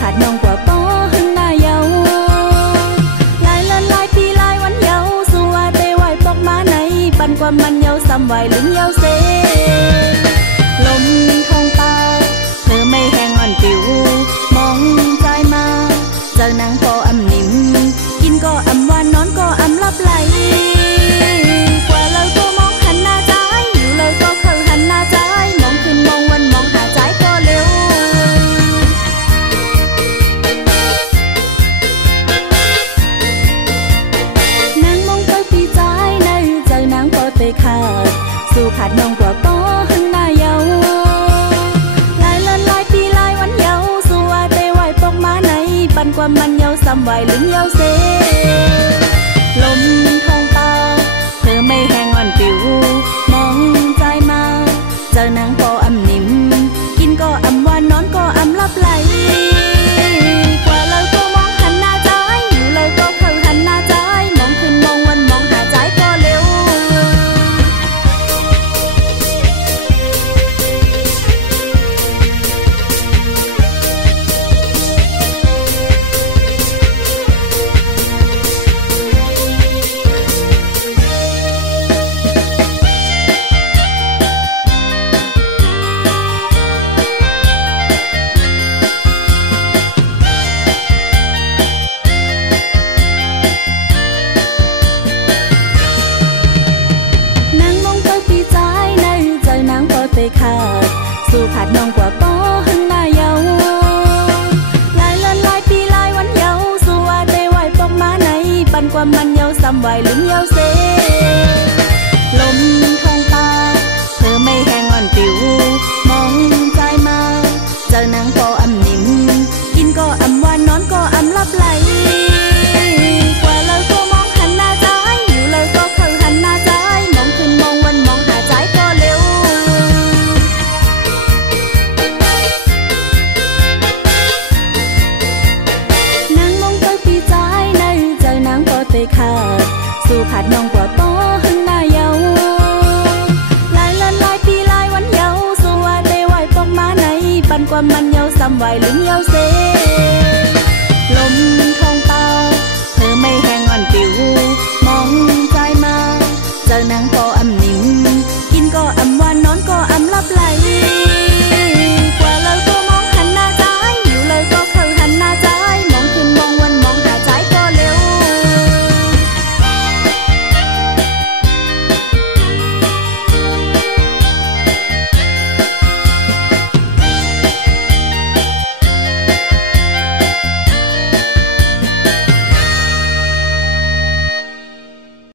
ขาดน้องกว่าป้อหึงหน้าเยาหลายเลินหลายปีหลายวันเยาสู่ว่าเตไหวปอกมาไหนปันความมันเยาซ้ำไหวลึงเยาเซลมทองป่าเธอไม่แห้งอ่อนปิวมองใจมาเจอนางพออำนิ่มกินก็อำหวานนอนก็อำลับไหลกว่าเราก็มองหันหน้าใจอยู่เลยก็เข้าหันหน้าใจมองขึ้นมองวันมองหาใจก็เร็วนางมองไปปีใจในเจอนางพอเตะขาดสู่ขาดน้องกว่าป้อหึงหน้าเยาหลายเลินหลายปีหลายวันเยาสู่ว่าเตไหวปอกมาไหนปันความมันเยาซ้ำไหวลึงเยาเซลมทองป่าเธอไม่แห้งอ่อนปิวมองใจมาเจอนางพออำนิ่มกินก็อำหวานนอนก็อำลับไหลกว่าเราก็มองหันหน้าใจอยู่เลยก็เข้าหันหน้าใจมองขึ้นมองวันมองหาใจก็เร็วนางมองไปปีใจในเจอนางพอเตะขาดสู่ขาดน้องกว่าป้อหึงหน้าเยาหลายเลินหลายปีหลายวันเยาสู่ว่าเตไหวปอกมาไหนปันความมันเยาซ้ำไหวลึงเยาเซลมทองป่าเธอไม่แห้งอ่อนปิวมองใจมาเจอนางพออำนิ่มกินก็อำหวานนอนก็อำลับไหลกว่าเราก็มองหันหน้าใจอยู่เลยก็เข้าหันหน้าใจมองขึ้นมองวันมองหาใจก็เร็วนางมองไปปีใจในเจอนางพอเตะขาดสู่ขาดน้องกว่าป้อหึงหน้าเยาหลายเลินหลายปีหลายวันเยาสู่ว่าเตไหวปอกมาไหนปันความมันเยาซ้ำไหวลึงเยาเซ